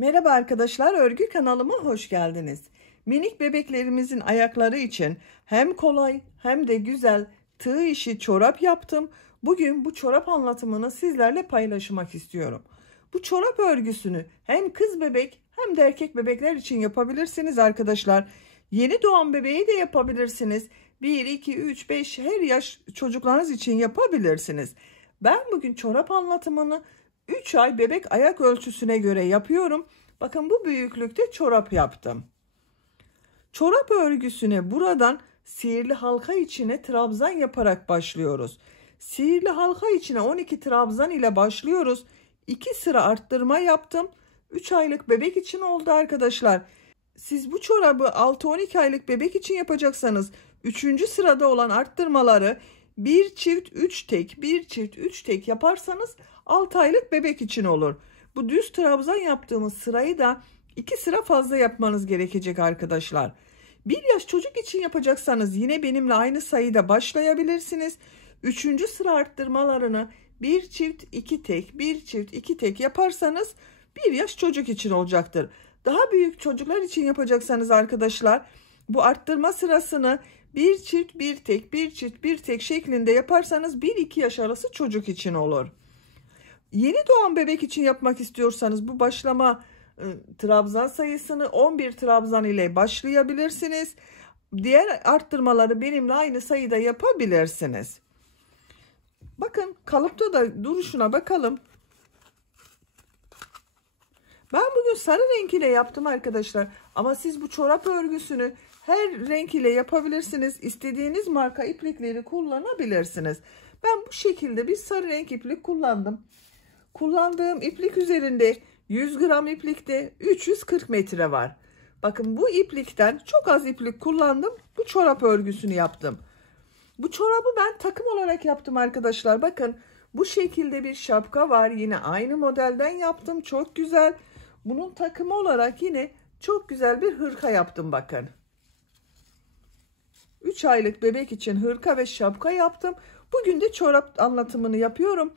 Merhaba arkadaşlar, örgü kanalıma hoş geldiniz. Minik bebeklerimizin ayakları için hem kolay hem de güzel tığ işi çorap yaptım. Bugün bu çorap anlatımını sizlerle paylaşmak istiyorum. Bu çorap örgüsünü hem kız bebek hem de erkek bebekler için yapabilirsiniz arkadaşlar. Yeni doğan bebeği de yapabilirsiniz. 1, 2, 3, 5 her yaş çocuklarınız için yapabilirsiniz. Ben bugün çorap anlatımını 3 ay bebek ayak ölçüsüne göre yapıyorum. Bakın bu büyüklükte çorap yaptım. Çorap örgüsüne buradan sihirli halka içine trabzan yaparak başlıyoruz. Sihirli halka içine 12 trabzan ile başlıyoruz. 2 sıra arttırma yaptım. 3 aylık bebek için oldu arkadaşlar. Siz bu çorabı 6-12 aylık bebek için yapacaksanız 3. sırada olan arttırmaları 1 çift 3 tek 1 çift 3 tek yaparsanız 6 aylık bebek için olur. Bu düz trabzan yaptığımız sırayı da 2 sıra fazla yapmanız gerekecek arkadaşlar. 1 yaş çocuk için yapacaksanız yine benimle aynı sayıda başlayabilirsiniz. 3. sıra arttırmalarını 1 çift 2 tek 1 çift 2 tek yaparsanız 1 yaş çocuk için olacaktır. Daha büyük çocuklar için yapacaksanız arkadaşlar bu arttırma sırasını 1 çift 1 tek 1 çift 1 tek şeklinde yaparsanız 1-2 yaş arası çocuk için olur. Yeni doğan bebek için yapmak istiyorsanız bu başlama trabzan sayısını 11 trabzan ile başlayabilirsiniz. Diğer arttırmaları benimle aynı sayıda yapabilirsiniz. Bakın kalıpta da duruşuna bakalım. Ben bugün sarı renk ile yaptım arkadaşlar. Ama siz bu çorap örgüsünü her renk ile yapabilirsiniz. İstediğiniz marka iplikleri kullanabilirsiniz. Ben bu şekilde bir sarı renk iplik kullandım. Kullandığım iplik üzerinde 100 gram iplikte 340 metre var. Bakın bu iplikten çok az iplik kullandım. Bu çorap örgüsünü yaptım. Bu çorabı ben takım olarak yaptım arkadaşlar. Bakın bu şekilde bir şapka var. Yine aynı modelden yaptım. Çok güzel. Bunun takımı olarak yine çok güzel bir hırka yaptım bakın. 3 aylık bebek için hırka ve şapka yaptım. Bugün de çorap anlatımını yapıyorum.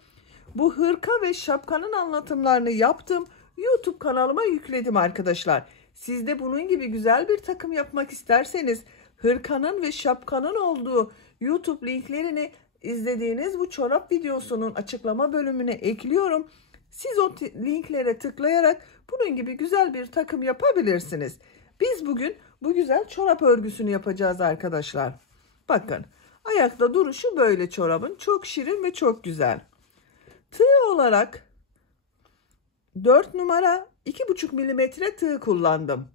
Bu hırka ve şapkanın anlatımlarını yaptım. YouTube kanalıma yükledim arkadaşlar. Siz de bunun gibi güzel bir takım yapmak isterseniz hırkanın ve şapkanın olduğu YouTube linklerini izlediğiniz bu çorap videosunun açıklama bölümüne ekliyorum. Siz o linklere tıklayarak bunun gibi güzel bir takım yapabilirsiniz. Biz bugün bu güzel çorap örgüsünü yapacağız arkadaşlar. Bakın ayakta duruşu böyle çorabın. Çok şirin ve çok güzel. Tığ olarak 4 numara 2,5 milimetre tığ kullandım.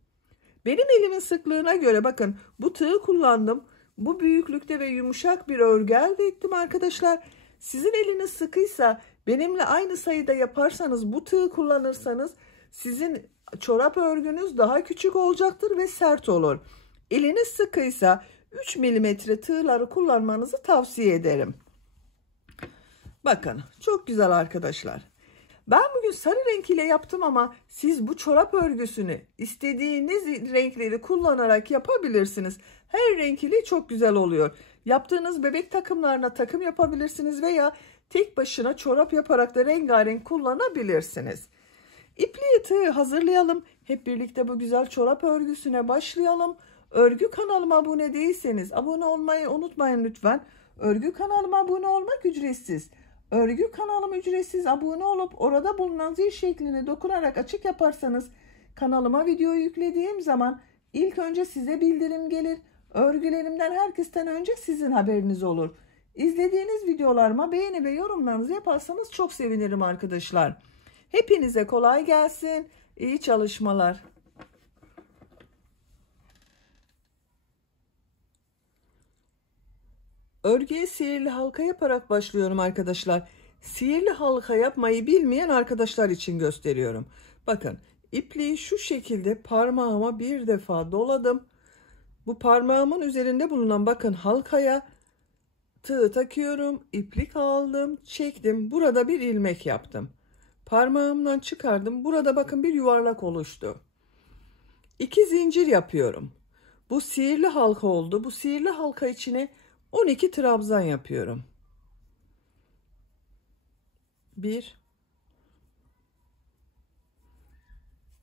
Benim elimin sıklığına göre bakın bu tığı kullandım. Bu büyüklükte ve yumuşak bir örgü elde ettim arkadaşlar. Sizin eliniz sıkıysa benimle aynı sayıda yaparsanız bu tığı kullanırsanız sizin çorap örgünüz daha küçük olacaktır ve sert olur. Eliniz sıkıysa 3 milimetre tığları kullanmanızı tavsiye ederim. Bakın çok güzel arkadaşlar. Ben bugün sarı renk ile yaptım ama siz bu çorap örgüsünü istediğiniz renkleri kullanarak yapabilirsiniz. Her renk ile çok güzel oluyor. Yaptığınız bebek takımlarına takım yapabilirsiniz veya tek başına çorap yaparak da rengarenk kullanabilirsiniz. İpliği tığı hazırlayalım. Hep birlikte bu güzel çorap örgüsüne başlayalım. Örgü kanalıma abone değilseniz abone olmayı unutmayın lütfen. Örgü kanalıma abone olmak ücretsiz. Örgü kanalım ücretsiz, abone olup orada bulunan zil şeklini dokunarak açık yaparsanız kanalıma video yüklediğim zaman ilk önce size bildirim gelir. Örgülerimden herkesten önce sizin haberiniz olur. İzlediğiniz videolarıma beğeni ve yorumlarınızı yaparsanız çok sevinirim arkadaşlar. Hepinize kolay gelsin. İyi çalışmalar. Örgüye sihirli halka yaparak başlıyorum arkadaşlar. Sihirli halka yapmayı bilmeyen arkadaşlar için gösteriyorum. Bakın ipliği şu şekilde parmağıma bir defa doladım. Bu parmağımın üzerinde bulunan bakın halkaya tığ takıyorum. İplik aldım, çektim. Burada bir ilmek yaptım. Parmağımdan çıkardım. Burada bakın bir yuvarlak oluştu. 2 zincir yapıyorum. Bu sihirli halka oldu. Bu sihirli halka içine 12 trabzan yapıyorum. 1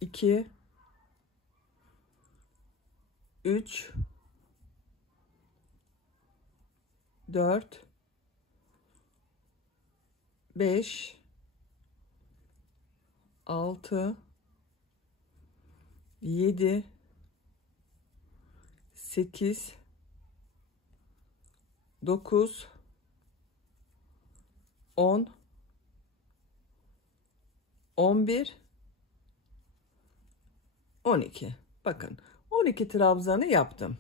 2 3 4 5 6 7 8 9 10 11 12. Bakın 12 trabzanı yaptım.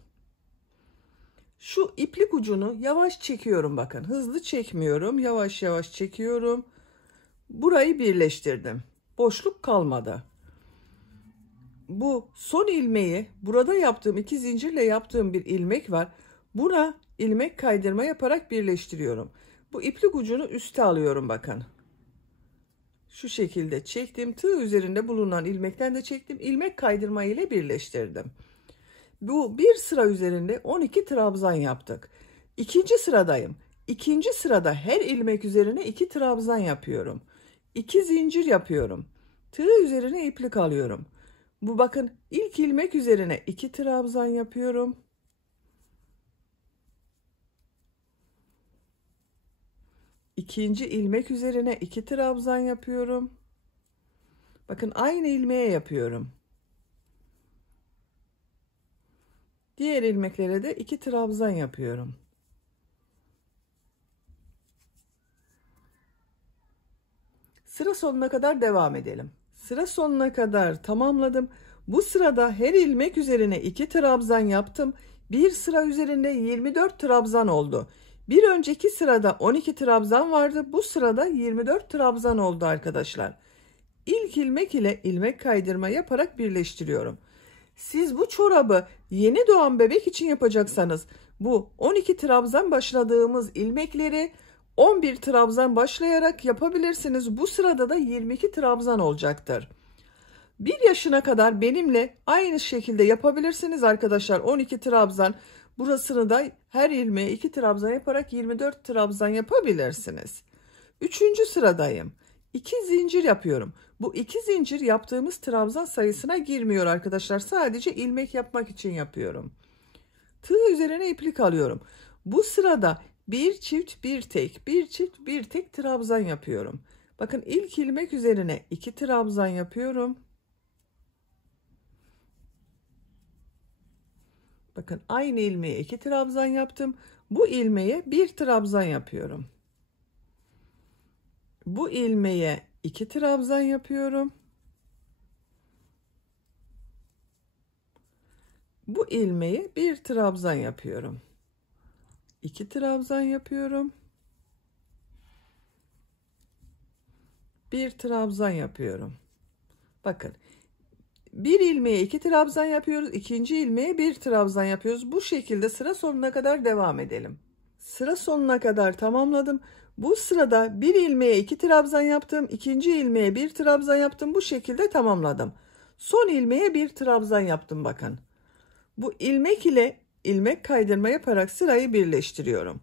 Şu iplik ucunu yavaş çekiyorum bakın. Hızlı çekmiyorum. Yavaş yavaş çekiyorum. Burayı birleştirdim. Boşluk kalmadı. Bu son ilmeği burada yaptığım 2 zincirle yaptığım bir ilmek var. Buna ilmek kaydırma yaparak birleştiriyorum. Bu iplik ucunu üste alıyorum bakın. Şu şekilde çektim. Tığ üzerinde bulunan ilmekten de çektim. İlmek kaydırma ile birleştirdim. Bu bir sıra üzerinde 12 trabzan yaptık. İkinci sıradayım. İkinci sırada her ilmek üzerine 2 trabzan yapıyorum. 2 zincir yapıyorum. Tığ üzerine iplik alıyorum. Bu bakın ilk ilmek üzerine 2 trabzan yapıyorum. İkinci ilmek üzerine 2 trabzan yapıyorum. Bakın aynı ilmeğe yapıyorum. Diğer ilmeklere de 2 trabzan yapıyorum. Sıra sonuna kadar devam edelim. Sıra sonuna kadar tamamladım. Bu sırada her ilmek üzerine 2 trabzan yaptım. Bir sıra üzerinde 24 trabzan oldu. Bir önceki sırada 12 trabzan vardı. Bu sırada 24 trabzan oldu arkadaşlar. İlk ilmek ile ilmek kaydırma yaparak birleştiriyorum. Siz bu çorabı yeni doğan bebek için yapacaksanız bu 12 trabzan başladığımız ilmekleri 11 trabzan başlayarak yapabilirsiniz. Bu sırada da 22 trabzan olacaktır. 1 yaşına kadar benimle aynı şekilde yapabilirsiniz arkadaşlar. 12 trabzan, burasını da her ilmeğe 2 trabzan yaparak 24 trabzan yapabilirsiniz. 3. sıradayım. 2 zincir yapıyorum. Bu 2 zincir yaptığımız trabzan sayısına girmiyor arkadaşlar. Sadece ilmek yapmak için yapıyorum. Tığ üzerine iplik alıyorum. Bu sırada bir çift bir tek, bir çift bir tek trabzan yapıyorum. Bakın ilk ilmek üzerine 2 trabzan yapıyorum. Bakın aynı ilmeğe 2 trabzan yaptım. Bu ilmeğe 1 trabzan yapıyorum. Bu ilmeğe 2 trabzan yapıyorum. Bu ilmeğe 1 trabzan yapıyorum. 2 trabzan yapıyorum. 1 trabzan yapıyorum. Bakın bir ilmeğe 2 trabzan yapıyoruz. İkinci ilmeğe 1 trabzan yapıyoruz. Bu şekilde sıra sonuna kadar devam edelim. Sıra sonuna kadar tamamladım. Bu sırada bir ilmeğe 2 trabzan yaptım. İkinci ilmeğe 1 trabzan yaptım. Bu şekilde tamamladım. Son ilmeğe 1 trabzan yaptım bakın. Bu ilmek ile ilmek kaydırma yaparak sırayı birleştiriyorum.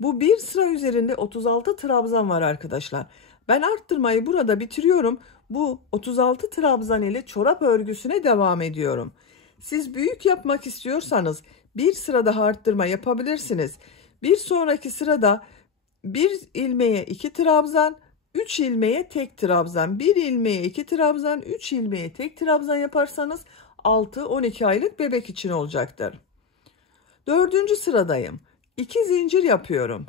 Bu bir sıra üzerinde 36 trabzan var arkadaşlar. Ben arttırmayı burada bitiriyorum. Bu 36 trabzan ile çorap örgüsüne devam ediyorum. Siz büyük yapmak istiyorsanız bir sıra daha arttırma yapabilirsiniz. Bir sonraki sırada bir ilmeğe 2 trabzan, 3 ilmeğe tek trabzan, 1 ilmeğe 2 trabzan, 3 ilmeğe tek trabzan yaparsanız 6-12 aylık bebek için olacaktır. 4. sıradayım. 2 zincir yapıyorum.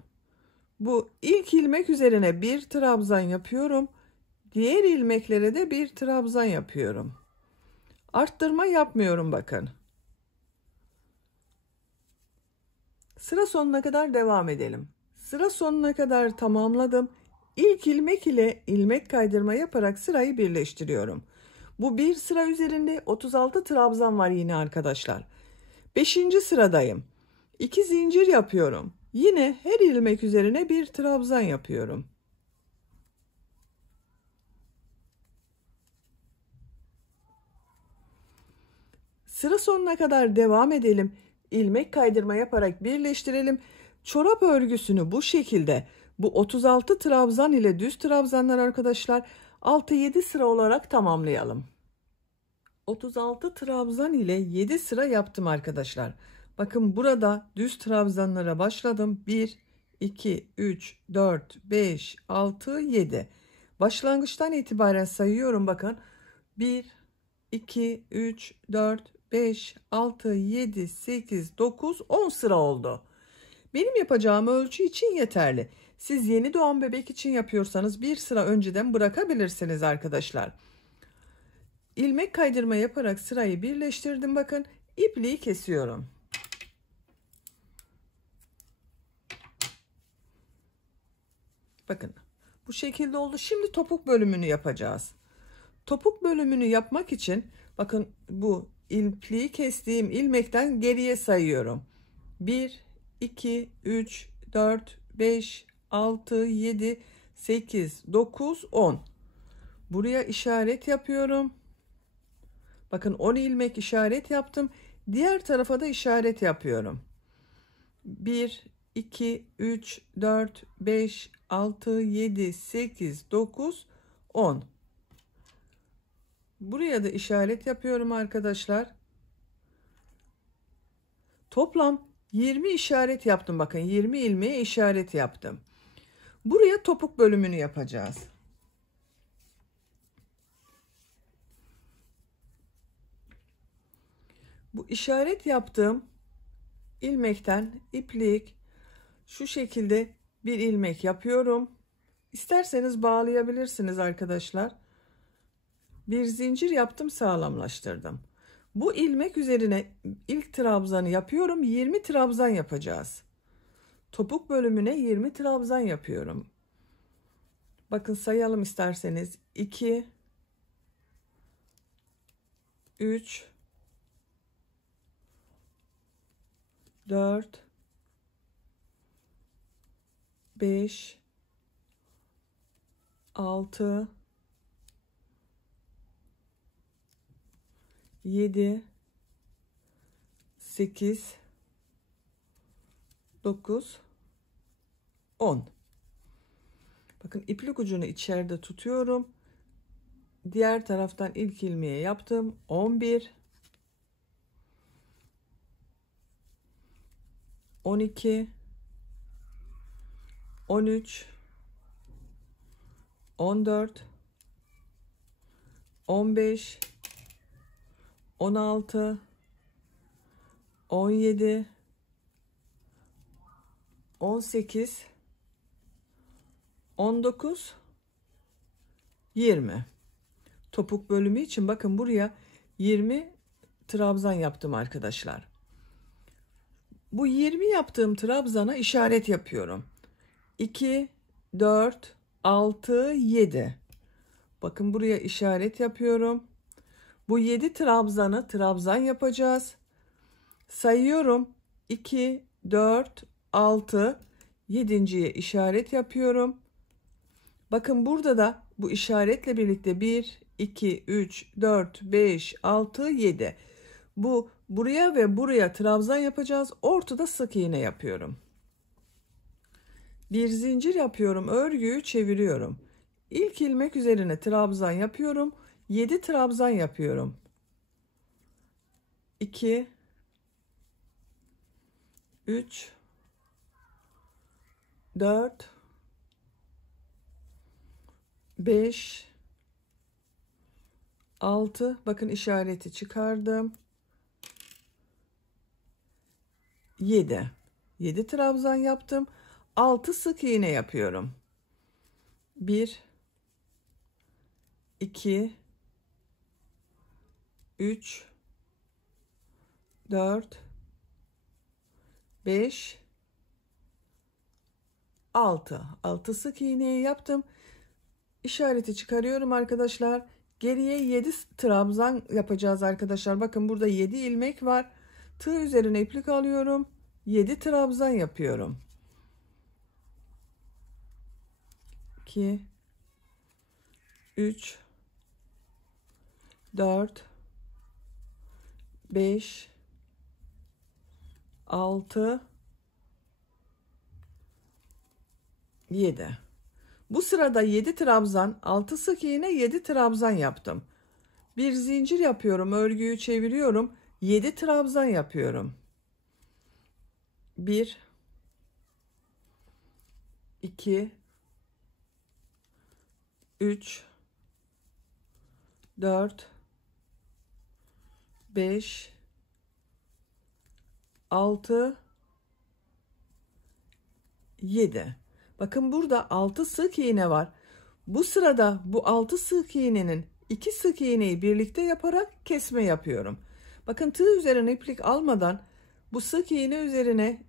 Bu ilk ilmek üzerine 1 trabzan yapıyorum. Diğer ilmeklere de 1 trabzan yapıyorum. Arttırma yapmıyorum bakın. Sıra sonuna kadar devam edelim. Sıra sonuna kadar tamamladım. İlk ilmek ile ilmek kaydırma yaparak sırayı birleştiriyorum. Bu bir sıra üzerinde 36 trabzan var yine arkadaşlar. 5. sıradayım. 2 zincir yapıyorum. Yine her ilmek üzerine 1 trabzan yapıyorum. Sıra sonuna kadar devam edelim. İlmek kaydırma yaparak birleştirelim. Çorap örgüsünü bu şekilde, bu 36 trabzan ile düz trabzanlar arkadaşlar 6-7 sıra olarak tamamlayalım. 36 trabzan ile 7 sıra yaptım arkadaşlar. Bakın burada düz trabzanlara başladım. 1, 2, 3, 4, 5, 6, 7. Başlangıçtan itibaren sayıyorum bakın. 1, 2, 3, 4, 5, 6, 7, 8, 9, 10 sıra oldu. Benim yapacağım ölçü için yeterli. Siz yeni doğan bebek için yapıyorsanız bir sıra önceden bırakabilirsiniz arkadaşlar. İlmek kaydırma yaparak sırayı birleştirdim. Bakın ipliği kesiyorum. Bakın bu şekilde oldu. Şimdi topuk bölümünü yapacağız. Topuk bölümünü yapmak için bakın bu ipliği kestiğim ilmekten geriye sayıyorum. 1, 2, 3, 4, 5, 6, 7, 8, 9, 10. Buraya işaret yapıyorum. Bakın 10 ilmek işaret yaptım. Diğer tarafa da işaret yapıyorum. 1, 2, 3, 4, 5, 6, 7, 8, 9, 10. Buraya da işaret yapıyorum arkadaşlar. Toplam 20 işaret yaptım. Bakın 20 ilmeğe işaret yaptım. Buraya topuk bölümünü yapacağız. Bu işaret yaptığım ilmekten iplik şu şekilde bir ilmek yapıyorum. İsterseniz bağlayabilirsiniz arkadaşlar. Bir zincir yaptım, sağlamlaştırdım. Bu ilmek üzerine ilk trabzanı yapıyorum. 20 trabzan yapacağız. Topuk bölümüne 20 trabzan yapıyorum. Bakın sayalım isterseniz. 2, 3, 4, 5, 6, 7, 8, 9, 10. Bakın iplik ucunu içeride tutuyorum. Diğer taraftan ilk ilmeğe yaptım. 11, 12, 13, 14, 15, 16, 17, 18, 19, 20. Topuk bölümü için bakın buraya 20 trabzan yaptım arkadaşlar. Bu 20 yaptığım trabzana işaret yapıyorum. 2, 4, 6, 7. Bakın buraya işaret yapıyorum. Bu 7 trabzanı trabzan yapacağız. Sayıyorum. 2, 4, 6, 7.'ye işaret yapıyorum. Bakın burada da bu işaretle birlikte 1, 2, 3, 4, 5, 6, 7. Buraya ve buraya trabzan yapacağız. Ortada sık iğne yapıyorum. Bir zincir yapıyorum. Örgüyü çeviriyorum. İlk ilmek üzerine trabzan yapıyorum. 7 trabzan yapıyorum. 2, 3, 4, 5, 6. Bakın işareti çıkardım. 7. 7 trabzan yaptım. 6 sık iğne yapıyorum. 1, 2, 3, 4, 5, 6. 6 sık iğneyi yaptım. İşareti çıkarıyorum arkadaşlar. Geriye 7 trabzan yapacağız arkadaşlar. Bakın burada 7 ilmek var. Tığ üzerine iplik alıyorum. 7 trabzan yapıyorum. 2, 3, 4, 5, 6, 7. Bu sırada 7 trabzan, 6 sık iğne, 7 trabzan yaptım. Bir zincir yapıyorum, örgüyü çeviriyorum, 7 trabzan yapıyorum. 1 2 3 4 5 6 7. Bakın burada 6 sık iğne var. Bu sırada bu 6 sık iğnenin 2 sık iğneyi birlikte yaparak kesme yapıyorum. Bakın tığ üzerine iplik almadan bu sık iğne üzerine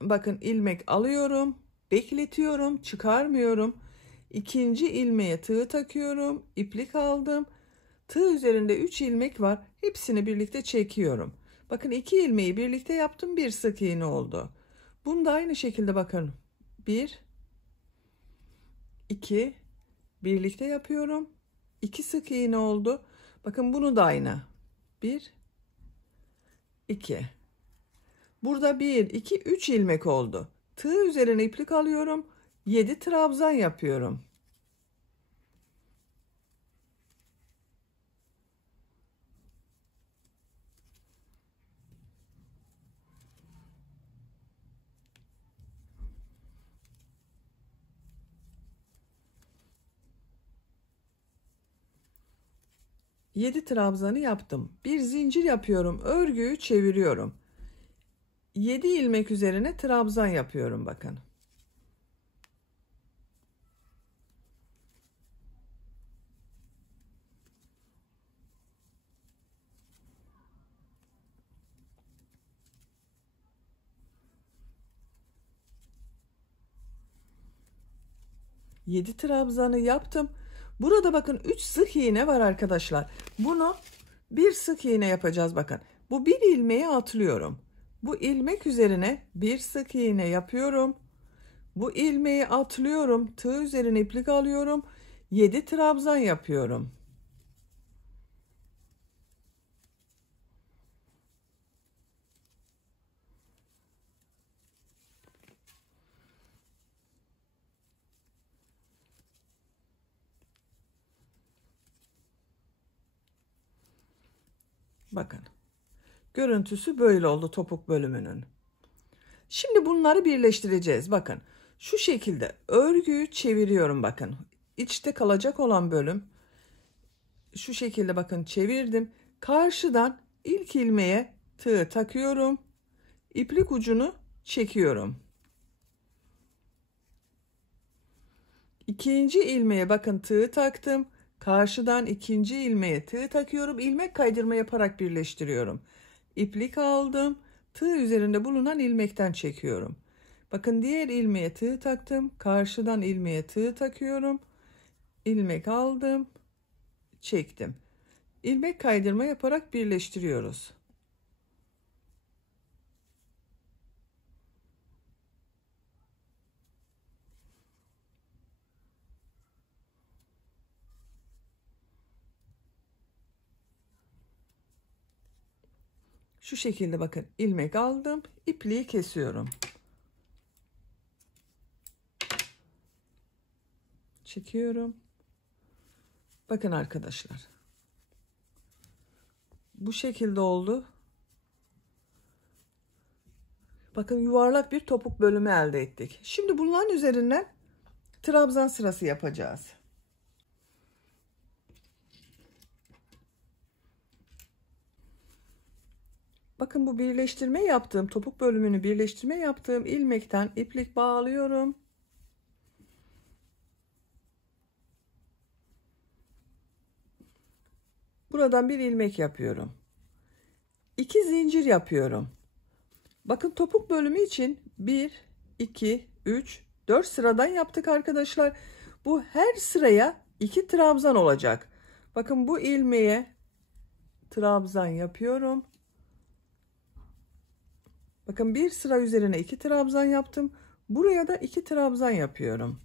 bakın ilmek alıyorum, bekletiyorum, çıkarmıyorum. İkinci ilmeğe tığ takıyorum, iplik aldım. Tığ üzerinde 3 ilmek var. Hepsini birlikte çekiyorum. Bakın 2 ilmeği birlikte yaptım, bir sık iğne oldu. Bunu da aynı şekilde bakın. 1 2 birlikte yapıyorum. 2 sık iğne oldu. Bakın bunu da aynı. 1 2. Burada 1 2 3 ilmek oldu. Tığ üzerine iplik alıyorum. 7 trabzan yapıyorum. Yedi trabzanı yaptım. Bir zincir yapıyorum. Örgüyü çeviriyorum. 7 ilmek üzerine trabzan yapıyorum bakın. Yedi trabzanı yaptım. Burada bakın 3 sık iğne var arkadaşlar. Bunu bir sık iğne yapacağız bakın. Bu bir ilmeği atlıyorum. Bu ilmek üzerine bir sık iğne yapıyorum. Bu ilmeği atlıyorum. Tığ üzerine iplik alıyorum. 7 trabzan yapıyorum. Bakın. Görüntüsü böyle oldu topuk bölümünün. Şimdi bunları birleştireceğiz. Bakın. Şu şekilde örgüyü çeviriyorum bakın. İçte kalacak olan bölüm şu şekilde bakın çevirdim. Karşıdan ilk ilmeğe tığ takıyorum. İplik ucunu çekiyorum. İkinci ilmeğe bakın tığ taktım. Karşıdan ikinci ilmeğe tığ takıyorum. İlmek kaydırma yaparak birleştiriyorum. İplik aldım. Tığ üzerinde bulunan ilmekten çekiyorum. Bakın diğer ilmeğe tığ taktım. Karşıdan ilmeğe tığ takıyorum. İlmek aldım. Çektim. İlmek kaydırma yaparak birleştiriyoruz. Şu şekilde bakın ilmek aldım, ipliği kesiyorum. Çekiyorum. Bakın arkadaşlar. Bu şekilde oldu. Bakın yuvarlak bir topuk bölümü elde ettik. Şimdi bunların üzerinden trabzan sırası yapacağız. Bakın bu birleştirme yaptığım topuk bölümünü birleştirme yaptığım ilmekten iplik bağlıyorum. Buradan bir ilmek yapıyorum. 2 zincir yapıyorum. Bakın topuk bölümü için 1 2 3 4 sıradan yaptık arkadaşlar. Bu her sıraya 2 trabzan olacak. Bakın bu ilmeğe trabzan yapıyorum. Bakın bir sıra üzerine 2 trabzan yaptım. Buraya da 2 trabzan yapıyorum.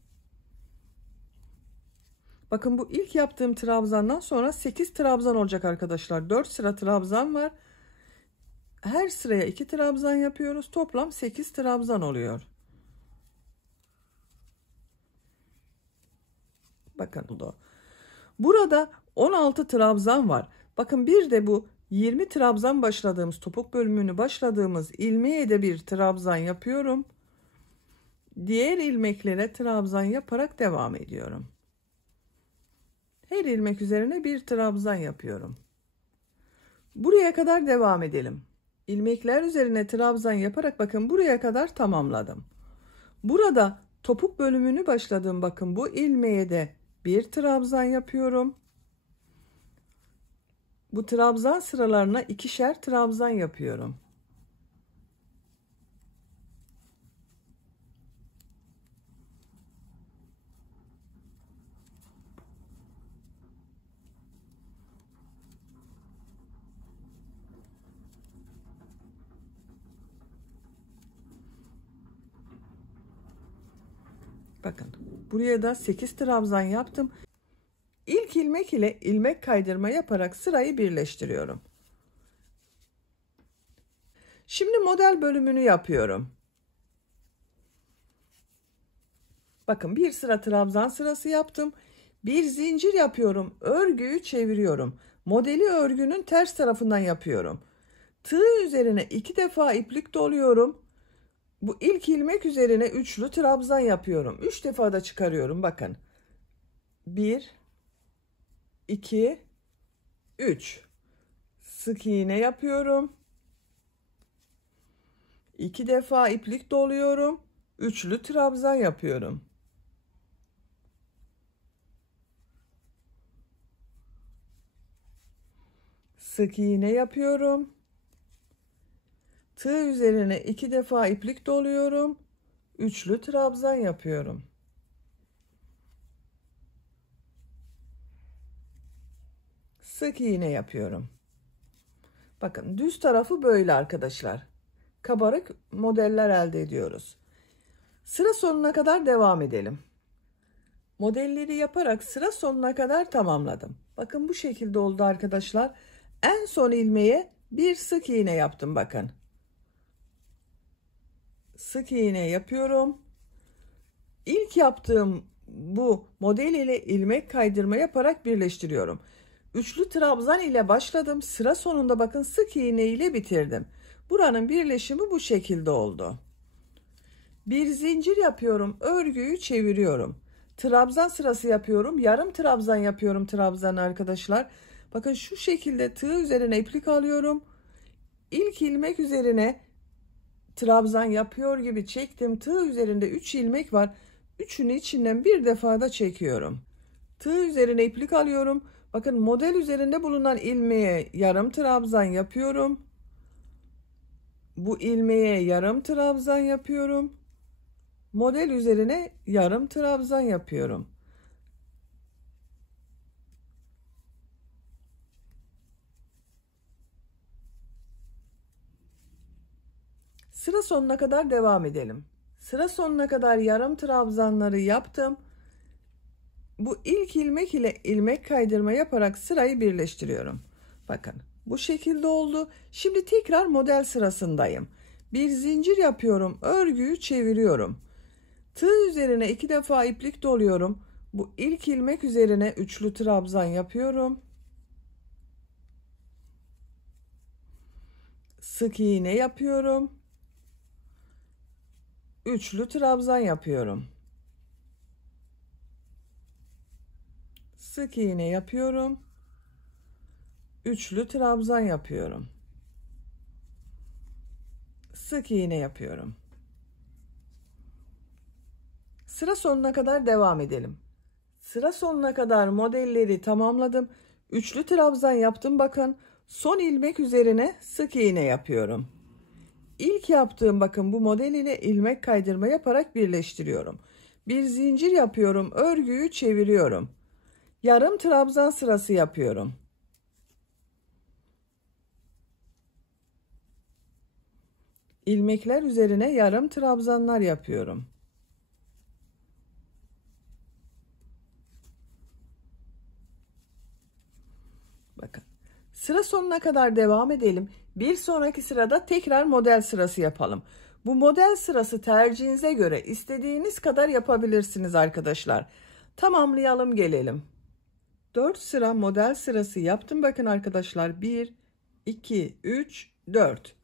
Bakın bu ilk yaptığım trabzandan sonra 8 trabzan olacak arkadaşlar. 4 sıra trabzan var. Her sıraya 2 trabzan yapıyoruz. Toplam 8 trabzan oluyor. Bakın burada 16 trabzan var. Bakın bir de bu 20 trabzan başladığımız, topuk bölümünü başladığımız ilmeğe de bir trabzan yapıyorum. Diğer ilmeklere trabzan yaparak devam ediyorum. Her ilmek üzerine bir trabzan yapıyorum. Buraya kadar devam edelim. İlmekler üzerine trabzan yaparak bakın buraya kadar tamamladım. Burada topuk bölümünü başladım. Bakın bu ilmeğe de bir trabzan yapıyorum. Bu trabzan sıralarına ikişer trabzan yapıyorum. Bakın buraya da 8 trabzan yaptım. İlk ilmek ile ilmek kaydırma yaparak sırayı birleştiriyorum. Şimdi model bölümünü yapıyorum. Bakın bir sıra trabzan sırası yaptım. Bir zincir yapıyorum. Örgüyü çeviriyorum. Modeli örgünün ters tarafından yapıyorum. Tığ üzerine 2 defa iplik doluyorum. Bu ilk ilmek üzerine üçlü trabzan yapıyorum. 3 defa da çıkarıyorum. Bakın. 1 2 3. Sık iğne yapıyorum. 2 defa iplik doluyorum. Üçlü trabzan yapıyorum. Sık iğne yapıyorum. Tığ üzerine 2 defa iplik doluyorum. Üçlü trabzan yapıyorum. Sık iğne yapıyorum. Bakın düz tarafı böyle arkadaşlar. Kabarık modeller elde ediyoruz. Sıra sonuna kadar devam edelim. Modelleri yaparak sıra sonuna kadar tamamladım. Bakın bu şekilde oldu arkadaşlar. En son ilmeğe bir sık iğne yaptım bakın. Sık iğne yapıyorum. İlk yaptığım bu model ile ilmek kaydırma yaparak birleştiriyorum. Üçlü trabzan ile başladım. Sıra sonunda bakın sık iğne ile bitirdim. Buranın birleşimi bu şekilde oldu. Bir zincir yapıyorum. Örgüyü çeviriyorum. Trabzan sırası yapıyorum. Yarım trabzan yapıyorum trabzan arkadaşlar. Bakın şu şekilde tığ üzerine iplik alıyorum. İlk ilmek üzerine trabzan yapıyor gibi çektim. Tığ üzerinde 3 ilmek var. Üçünü içinden bir defa da çekiyorum. Tığ üzerine iplik alıyorum. Bakın model üzerinde bulunan ilmeğe yarım trabzan yapıyorum. Bu ilmeğe yarım trabzan yapıyorum. Model üzerine yarım trabzan yapıyorum. Sıra sonuna kadar devam edelim. Sıra sonuna kadar yarım trabzanları yaptım. Bu ilk ilmek ile ilmek kaydırma yaparak sırayı birleştiriyorum. Bakın bu şekilde oldu. Şimdi tekrar model sırasındayım. Bir zincir yapıyorum. Örgüyü çeviriyorum. Tığ üzerine 2 defa iplik doluyorum. Bu ilk ilmek üzerine üçlü trabzan yapıyorum. Sık iğne yapıyorum. Üçlü trabzan yapıyorum. Sık iğne yapıyorum. Üçlü trabzan yapıyorum. Sık iğne yapıyorum. Sıra sonuna kadar devam edelim. Sıra sonuna kadar modelleri tamamladım. Üçlü trabzan yaptım bakın. Son ilmek üzerine sık iğne yapıyorum. İlk yaptığım bakın bu model ile ilmek kaydırma yaparak birleştiriyorum. Bir zincir yapıyorum. Örgüyü çeviriyorum. Yarım trabzan sırası yapıyorum. İlmekler üzerine yarım trabzanlar yapıyorum. Bakın. Sıra sonuna kadar devam edelim. Bir sonraki sırada tekrar model sırası yapalım. Bu model sırası tercihinize göre istediğiniz kadar yapabilirsiniz arkadaşlar. Tamamlayalım gelelim. 4 sıra model sırası yaptım. Bakın arkadaşlar 1, 2, 3, 4.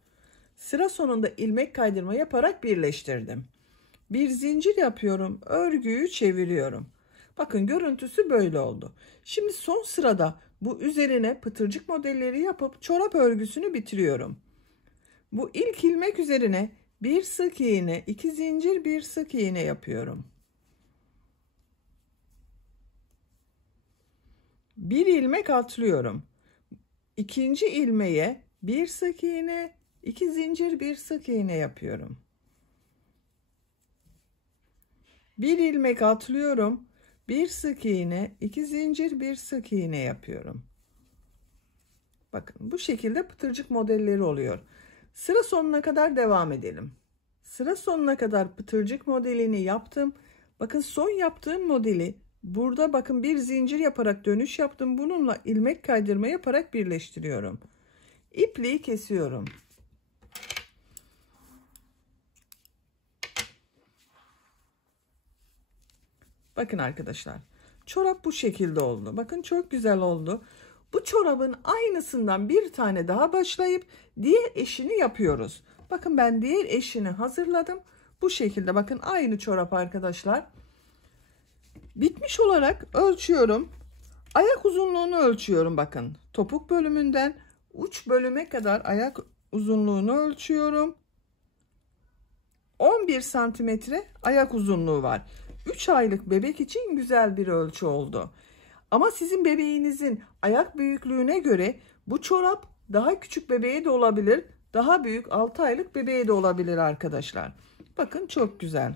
Sıra sonunda ilmek kaydırma yaparak birleştirdim. Bir zincir yapıyorum. Örgüyü çeviriyorum. Bakın görüntüsü böyle oldu. Şimdi son sırada bu üzerine pıtırcık modelleri yapıp çorap örgüsünü bitiriyorum. Bu ilk ilmek üzerine bir sık iğne, 2 zincir, bir sık iğne yapıyorum. Bir ilmek atlıyorum. İkinci ilmeğe bir sık iğne, 2 zincir, bir sık iğne yapıyorum. Bir ilmek atlıyorum. Bir sık iğne, 2 zincir, bir sık iğne yapıyorum. Bakın bu şekilde pıtırcık modelleri oluyor. Sıra sonuna kadar devam edelim. Sıra sonuna kadar pıtırcık modelini yaptım. Bakın son yaptığım modeli burada bakın bir zincir yaparak dönüş yaptım. Bununla ilmek kaydırma yaparak birleştiriyorum. İpliği kesiyorum. Bakın arkadaşlar. Çorap bu şekilde oldu. Bakın çok güzel oldu. Bu çorabın aynısından bir tane daha başlayıp diğer eşini yapıyoruz. Bakın ben diğer eşini hazırladım. Bu şekilde bakın aynı çorap arkadaşlar. Bitmiş olarak ölçüyorum. Ayak uzunluğunu ölçüyorum bakın. Topuk bölümünden uç bölüme kadar ayak uzunluğunu ölçüyorum. 11 santimetre ayak uzunluğu var. 3 aylık bebek için güzel bir ölçü oldu. Ama sizin bebeğinizin ayak büyüklüğüne göre bu çorap daha küçük bebeğe de olabilir. Daha büyük 6 aylık bebeğe de olabilir arkadaşlar. Bakın çok güzel.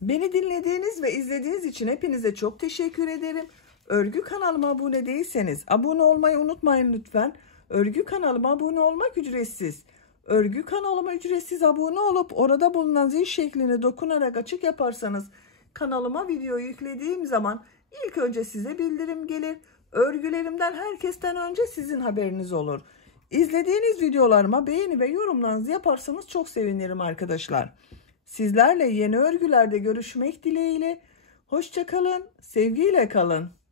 Beni dinlediğiniz ve izlediğiniz için hepinize çok teşekkür ederim. Örgü kanalıma abone değilseniz abone olmayı unutmayın lütfen. Örgü kanalıma abone olmak ücretsiz. Örgü kanalıma ücretsiz abone olup orada bulunan zil şeklini dokunarak açık yaparsanız kanalıma video yüklediğim zaman ilk önce size bildirim gelir. Örgülerimden herkesten önce sizin haberiniz olur. İzlediğiniz videolarıma beğeni ve yorumlarınızı yaparsanız çok sevinirim arkadaşlar. Sizlerle yeni örgülerde görüşmek dileğiyle. Hoşça kalın, sevgiyle kalın.